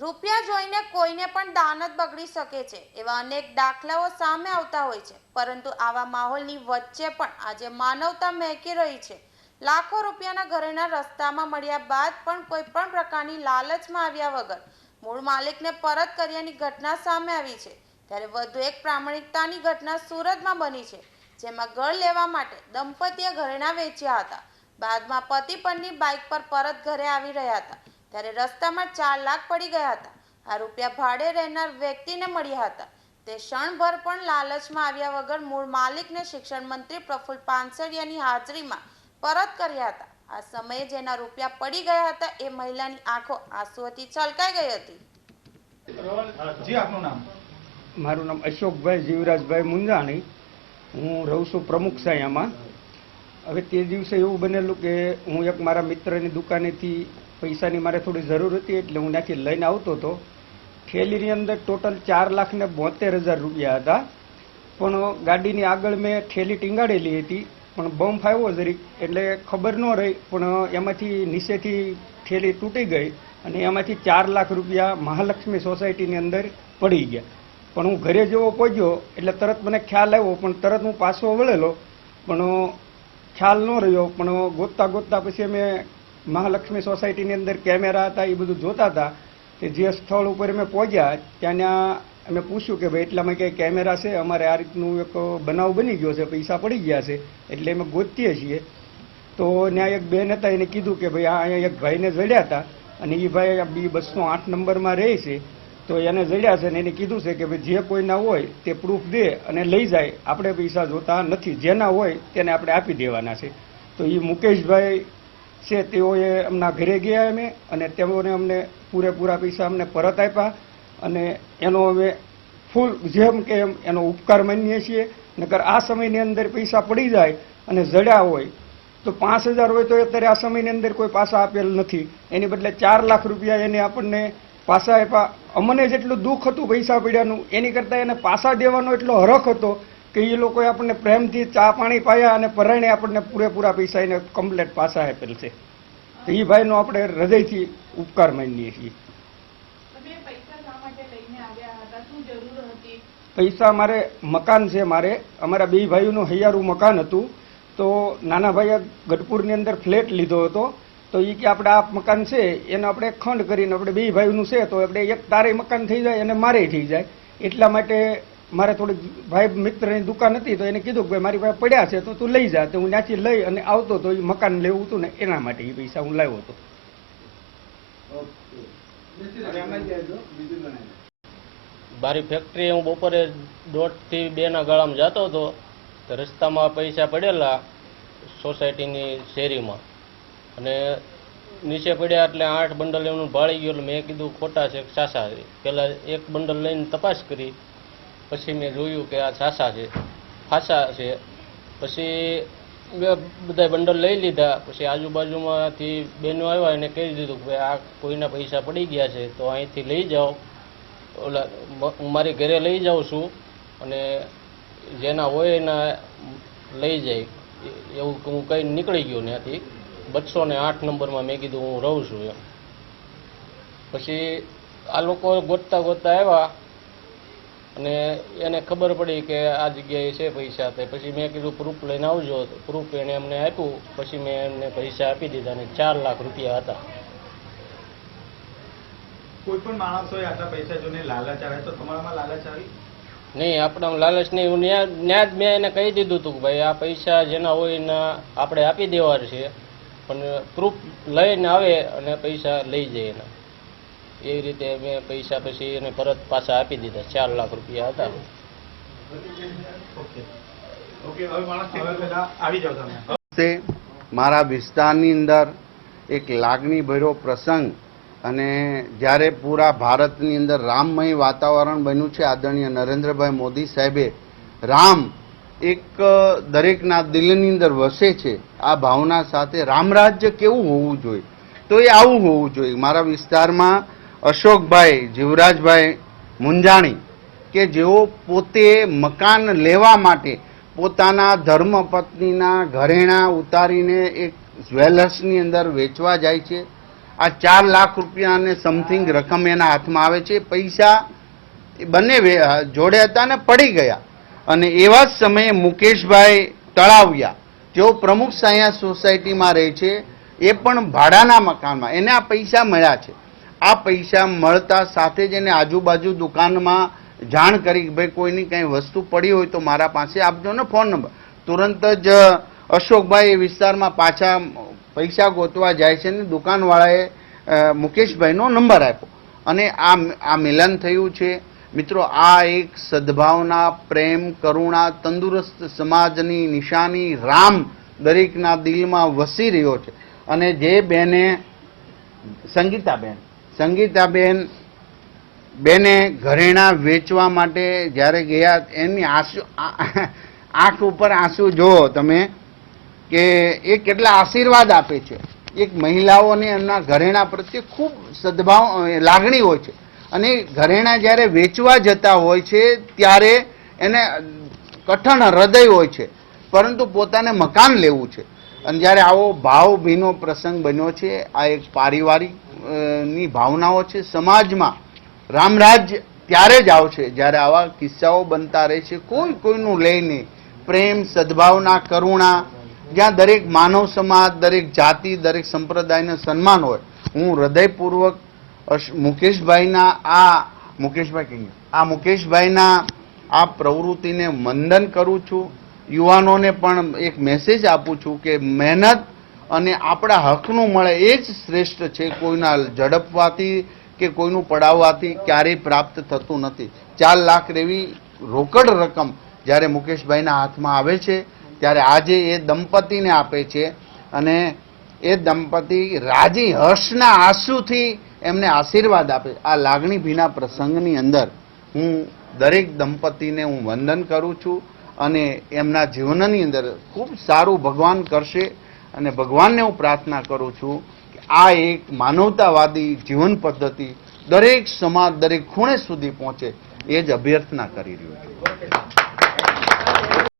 રૂપિયા જોઈને કોઈને પણ દાન જ બગડી શકે છે, એવા અનેક દાખલાઓ સામે આવતા હોય છે. પરંતુ આવા માહોલની વચ્ચે પણ આજે માનવતા મહેકી રહી છે. લાખો રૂપિયાના ઘરેણા રસ્તામાં મળ્યા બાદ પણ કોઈ પણ પ્રકારની લાલચમાં આવ્યા વગર મૂળ માલિકને પરત કર્યાની ઘટના સામે આવી છે. ત્યારે વધુ એક પ્રામાણિકતાની ઘટના સુરતમાં બની છે, જેમાં ઘર લેવા માટે દંપતીએ ઘરેણા વેચ્યા હતા. બાદમાં પતિ પત્ની બાઇક પર પરત ઘરે આવી રહ્યા હતા. ત્યારે રસ્તામાં ચાર લાખ પડી ગયા હતા. આ રૂપિયા ભાડે રહેનાર વ્યક્તિને મળ્યા હતા. તે ક્ષણભર પણ લાલચમાં આવ્યા વગર મૂળ માલિકને શિક્ષણ મંત્રી પ્રફુલ્લ પાનસરિયાની હાજરીમાં પરત કર્યા હતા. આ સમયે જેના રૂપિયા પડી ગયા હતા એ મહિલાની આંખો આંસુઓથી છલકાઈ ગઈ હતી. જી આપનું નામ? મારું નામ અશોકભાઈ જીવરાજભાઈ મુંજાણી. હું રહું છું પ્રમુખ સાયામાં. હવે તે દિવસે એવું બનેલું કે હું એક મારા મિત્રની દુકાનેથી પૈસાની મારે થોડી જરૂર હતી એટલે હું ત્યાંથી લઈને આવતો હતો. થેલીની અંદર ટોટલ ચાર લાખ ને બોતેર હજાર રૂપિયા હતા. પણ ગાડીની આગળ મેં થેલી ટીંગાડેલી હતી. પણ બમ્પ આવ્યો જરીક એટલે ખબર ન રહી. પણ એમાંથી નીચેથી થેલી તૂટી ગઈ અને એમાંથી ચાર લાખ રૂપિયા મહાલક્ષ્મી સોસાયટીની અંદર પડી ગયા. પણ હું ઘરે જેવો પહોંચ્યો એટલે તરત મને ખ્યાલ આવ્યો, પણ તરત હું પાછો વળેલો. પણ ખ્યાલ ન રહ્યો. પણ ગોતતા ગોતતા પછી અમે મહાલક્ષ્મી સોસાયટીની અંદર કેમેરા હતા, એ બધું જોતા હતા. કે જે સ્થળ ઉપર અમે પહોંચ્યા ત્યાં અમે પૂછ્યું કે ભાઈ, એટલામાં કંઈ કેમેરા છે? અમારે આ રીતનું એક બનાવ બની ગયો છે, પૈસા પડી ગયા છે, એટલે અમે ગોતીએ છીએ. તો ત્યાં એક બેન હતા, એને કીધું કે ભાઈ, આ અહીંયા એક ભાઈને જડ્યા હતા, અને એ ભાઈ બી બસો આઠ નંબરમાં રહે છે, તો એને જડ્યા છે ને એને કીધું છે કે ભાઈ, જે કોઈના હોય તે પ્રૂફ દે અને લઈ જાય. આપણે પૈસા જોતા નથી. જેના હોય તેને આપણે આપી દેવાના છે. તો એ મુકેશભાઈ છે, તેઓએ એમના ઘરે ગયા અમે અને તેઓને અમને પૂરેપૂરા પૈસા અમને પરત આપ્યા અને એનો અમે ફૂલ જેમ કે એમ એનો ઉપકાર માનીએ છીએ. નકર આ સમયની અંદર પૈસા પડી જાય અને જડ્યા હોય, તો પાંચ હજાર હોય તો અત્યારે આ સમયની અંદર કોઈ પાસા આપેલ નથી. એની બદલે ચાર લાખ રૂપિયા એને આપણને પાસા આપ્યા. અમને જેટલું દુઃખ હતું પૈસા પડ્યાનું એની કરતાં એને પાછા દેવાનો એટલો હરખ હતો કે એ લોકોએ આપણને પ્રેમથી ચા પાણી પાયા અને પરાણે આપણને પૂરેપૂરા પૈસા એને કમ્પ્લેટ પાછા આપેલ છે. તો એ ભાઈનો આપણે હૃદયથી ઉપકાર માનીએ છીએ. પૈસા મારે મકાન છે મારે. અમારા બે ભાઈઓનું હૈયારું મકાન હતું. તો નાના ભાઈએ ગઢપુરની અંદર ફ્લેટ લીધો હતો. તો એ કે આપણે આ મકાન છે એને આપણે ખંડ કરીને આપણે બે ભાઈનું છે તો આપણે એક તારે મકાન થઈ જાય અને મારે થઈ જાય. એટલા માટે મારે થોડીક ભાઈ મિત્રની દુકાન હતી તો એને કીધું કે ભાઈ, મારી પાસે પડ્યા છે તો તું લઈ જા, તો હું ત્યાંથી લઈ અને આવતો તો એ મકાન લેવું હતું ને એના માટે એ પૈસા હું લાવ્યો હતો. મારી ફેક્ટરી હું બપોરે દોઢથી બેના ગાળામાં જતો હતો, તો રસ્તામાં પૈસા પડેલા સોસાયટીની શેરીમાં. અને નીચે પડ્યા એટલે આઠ બંડલ એમનું ભાળી ગયું એટલે મેં કીધું ખોટા છે સાસા છે પહેલાં એક બંડલ લઈને તપાસ કરી. પછી મેં જોયું કે આ છાસા છે ફાસા છે. પછી બધા બંડલ લઈ લીધા, પછી આજુબાજુમાંથી બહેનો આવ્યા એને કહી દીધું કે ભાઈ આ કોઈના પૈસા પડી ગયા છે, તો અહીંથી લઈ જાઓ. ઓલા હું મારી ઘરે લઈ જાઉં છું અને જેના હોય એના લઈ જાય. એવું હું કંઈ નીકળી ગયો ત્યાંથી. બસો ને આઠ નંબરમાં મેં કીધું હું રહું છું એમ. પછી આ લોકો ગોતતા ગોતતા આવ્યા. અને એને ખબર પડી કે આ જગ્યાએ છે પૈસા તે પછી મેં કીધું પ્રૂફ લઈને આવજો. પ્રૂફ એણે અમને આપ્યું. પછી મેં એમને પૈસા આપી દીધા અને ચાર લાખ રૂપિયા હતા. કોઈ પણ માણસોએ આટલા પૈસા જોઈને લાલચ આવે તો તમારામાં લાલચ આવી? નહીં આપણે લાલચ નહીં. હું ન્યા જ મેં એને કહી દીધું હતું કે ભાઈ આ પૈસા જેના હોય એના આપણે આપી દેવા છે. પણ પ્રૂફ લઈને આવે અને પૈસા લઈ જાય એના. એવી રીતે મેં પૈસા પછી એને પરત પાછા આપી દીધા ચાર લાખ રૂપિયા હતા. ઓકે. ઓકે હવે માણસ હવે પહેલા આવી જાઓ તમે. તે મારા વિસ્તારની અંદર એક લાગણી ભર્યો પ્રસંગ અને જ્યારે પૂરા ભારતની અંદર રામમય વાતાવરણ બન્યું છે આદરણીય નરેન્દ્રભાઈ મોદી સાહેબે રામ એક દરેકના દિલની અંદર વસે છે. આ ભાવના સાથે રામરાજ્ય કેવું હોવું જોઈએ? તો એ આવું હોવું જોઈએ. મારા વિસ્તારમાં અશોકભાઈ, જીવરાજભાઈ મુંજાણી કે જેઓ પોતે મકાન લેવા માટે પોતાના ધર્મપત્નીના ઘરેણાં ઉતારીને એક જ્વેલર્સની અંદર વેચવા જાય છે. આ ચાર લાખ રૂપિયા અને સમથિંગ રકમ એના હાથમાં આવે છે. પૈસા એ બંને જોડે હતા ને પડી ગયા. અને એવા જ સમયે મુકેશભાઈ તળાવિયા જેઓ પ્રમુખ સાયા સોસાયટીમાં રહે છે. એ પણ ભાડાના મકાનમાં. એને આ પૈસા મળ્યા છે. આ પૈસા મળતા સાથે જ એને આજુબાજુ દુકાનમાં જાણ કરી ભાઈ કોઈની કંઈ વસ્તુ પડી હોય તો મારા પાસે આપજો ને ફોન નંબર. તુરંત જ અશોકભાઈ એ વિસ્તારમાં પાછા પૈસા ગોતવા જાય છે ને દુકાનવાળાએ મુકેશભાઈનો નંબર આપ્યો. અને આ આ મિલન થયું છે. મિત્રો, આ એક સદભાવના, પ્રેમ, કરુણા, તંદુરસ્ત સમાજની નિશાની રામ દરેકના દિલમાં વસી રહ્યો છે. અને જે બેને, સંગીતાબેન સંગીતાબેન બેને ઘરેણાં વેચવા માટે જ્યારે ગયા, એની આંસુ આંખ ઉપર આંસુ જુઓ તમે, કે એ કેટલા આશીર્વાદ આપે છે. એક મહિલાઓને એમના ઘરેણાં પ્રત્યે ખૂબ સદભાવ લાગણી હોય છે. અને ઘરેણાં જ્યારે વેચવા જતા હોય છે, ત્યારે એને કઠણ હૃદય હોય છે, પરંતુ પોતાને મકાન લેવું છે. અને જ્યારે આવો ભાવભીનો પ્રસંગ બન્યો છે, આ એક પારિવારિક ની ભાવનાઓ છે સમાજમાં. રામરાજ ત્યારે જ આવશે જ્યારે આવા કિસ્સાઓ બનતા રહે છે. કોઈ કોઈનું લઈને પ્રેમ, સદભાવના, કરુણા, જ્યાં દરેક માનવ સમાજ, દરેક જાતિ, દરેક સંપ્રદાયને સન્માન હોય. હું હૃદયપૂર્વક મુકેશભાઈના આ, મુકેશભાઈ આ મુકેશભાઈના આ પ્રવૃત્તિને વંદન કરું છું. યુવાનોને પણ એક મેસેજ આપું છું કે મહેનત અને આપણા હકનું મળે એ જ શ્રેષ્ઠ છે કોઈના ઝડપવાથી કે કોઈનું પડાવવાથી ક્યારેય પ્રાપ્ત થતું નથી. ચાર લાખ એવી રોકડ રકમ જ્યારે મુકેશભાઈના હાથમાં આવે છે, ત્યારે આજે એ દંપતીને આપે છે અને એ દંપતી રાજી હર્ષના આંસુથી એમને આશીર્વાદ આપે. આ લાગણી ભીના પ્રસંગની અંદર હું દરેક દંપતીને હું વંદન કરું છું અને એમના જીવનની અંદર ખૂબ સારું ભગવાન કરશે. અને ભગવાનને હું પ્રાર્થના કરું છું કે આ એક માનવતાવાદી જીવન પદ્ધતિ દરેક સમાજ, દરેક ખૂણે સુધી પહોંચે એ જ અભ્યર્થના કરી રહ્યો છું.